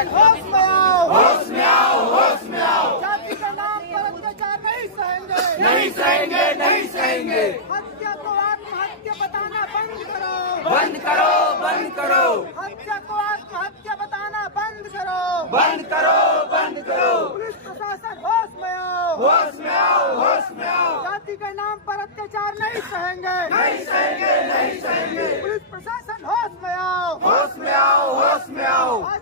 प्रशासन होश में आओ, होश में आओ, होश में आओ। जाति के नाम पर अत्याचार नहीं सहेंगे, नहीं सहेंगे, नहीं सहेंगे। हत्या को आत्महत्या बताना बंद करो, बंद करो, बंद करो, हत्या को आत्महत्या बताना बंद करो, बंद करो, बंद करो। पुलिस प्रशासन होश में आओ, होश में आओ, होश में आओ। जाति के नाम पर अत्याचार नहीं सहेंगे, नहीं सहेंगे, नहीं सहेंगे। पुलिस प्रशासन होश में आओ, होश में आओ, होश में आओ। आज